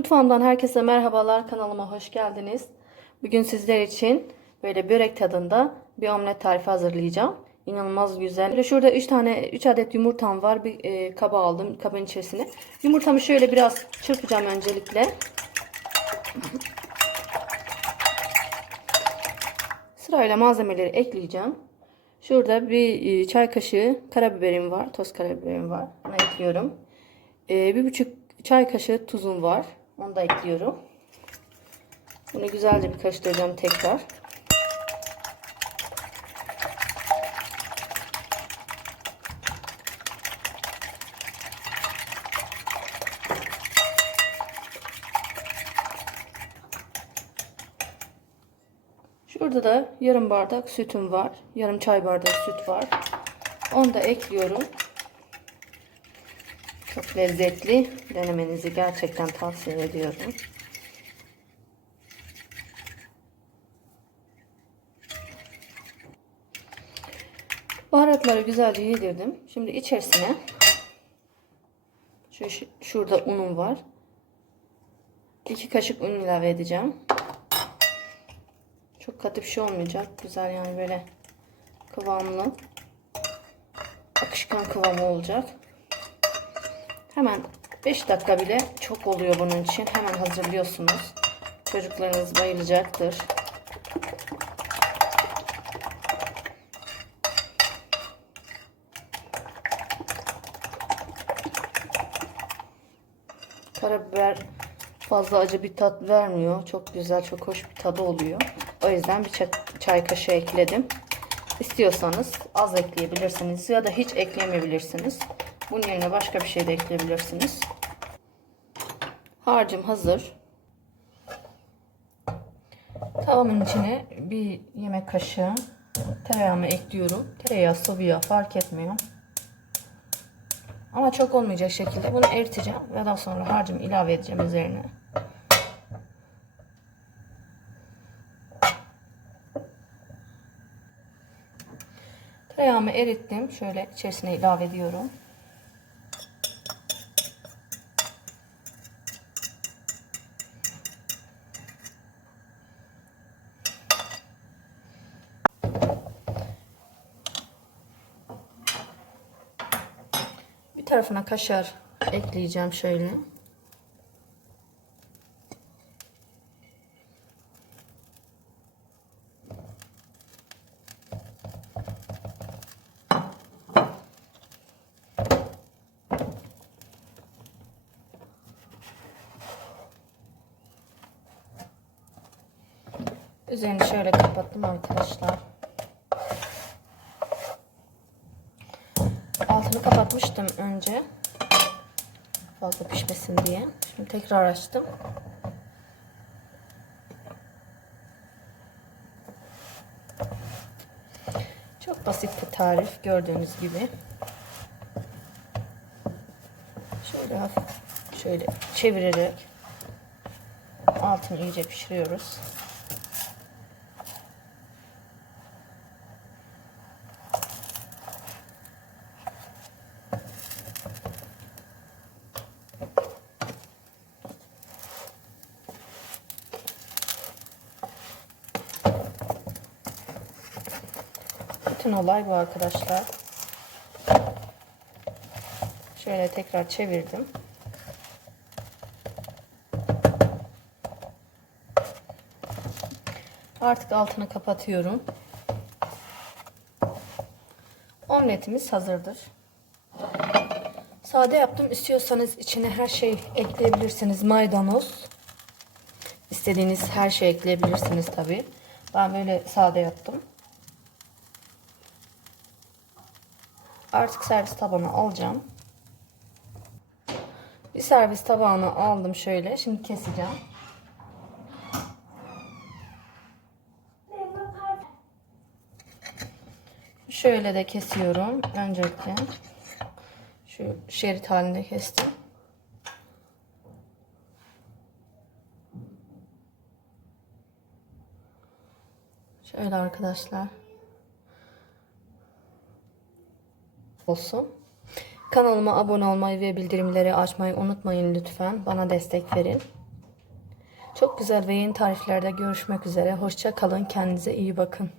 Mutfağımdan herkese merhabalar. Kanalıma hoş geldiniz. Bugün sizler için böyle börek tadında bir omlet tarifi hazırlayacağım. İnanılmaz güzel. Böyle şurada 3 tane 3 adet yumurtam var. Bir e, kaba aldım kabın içerisine. Yumurtamı şöyle biraz çırpacağım öncelikle. Sırayla malzemeleri ekleyeceğim. Şurada bir e, çay kaşığı karabiberim var. Toz karabiberim var. Onu ekliyorum. E, bir buçuk çay kaşığı tuzum var. Onu da ekliyorum. Bunu güzelce bir karıştıracağım tekrar. Şurada da yarım bardak sütüm var. Yarım çay bardağı süt var. Onu da ekliyorum. Çok lezzetli. Denemenizi gerçekten tavsiye ediyorum. Baharatları güzelce yedirdim. Şimdi içerisine şu şurada unum var. 2 kaşık un ilave edeceğim. Çok katı bir şey olmayacak. Güzel yani böyle kıvamlı. Akışkan kıvamı olacak. Hemen 5 dakika bile çok oluyor bunun için. Hemen hazırlıyorsunuz. Çocuklarınız bayılacaktır. Karabiber fazla acı bir tat vermiyor. Çok güzel, çok hoş bir tadı oluyor. O yüzden bir çay kaşığı ekledim. İstiyorsanız az ekleyebilirsiniz ya da hiç eklemeyebilirsiniz. Bunun yerine başka bir şey de ekleyebilirsiniz. Harcım hazır. Tavamın içine bir yemek kaşığı tereyağımı ekliyorum. Tereyağı sıvı yağ fark etmiyor. Ama çok olmayacak şekilde bunu eriteceğim ve daha sonra harcımı ilave edeceğim üzerine. Tereyağımı erittim. Şöyle içerisine ilave ediyorum. Tarafına kaşar ekleyeceğim şöyle. Üzerini şöyle kapattım arkadaşlar. Altını kapatmıştım önce. Fazla pişmesin diye. Şimdi tekrar açtım. Çok basit bir tarif gördüğünüz gibi. Şöyle hafif şöyle çevirerek altını iyice pişiriyoruz. Bütün olay bu arkadaşlar. Şöyle tekrar çevirdim. Artık altını kapatıyorum. Omletimiz hazırdır. Sade yaptım. İstiyorsanız içine her şey ekleyebilirsiniz. Maydanoz. İstediğiniz her şey ekleyebilirsiniz tabi. Ben böyle sade yaptım. Artık servis tabağına alacağım. Bir servis tabağına aldım şöyle. Şimdi keseceğim. Şöyle de kesiyorum. Öncelikle şu şerit halinde kestim. Şöyle arkadaşlar. Olsun. Kanalıma abone olmayı ve bildirimleri açmayı unutmayın lütfen. Bana destek verin. Çok güzel ve yeni tariflerde görüşmek üzere. Hoşça kalın. Kendinize iyi bakın.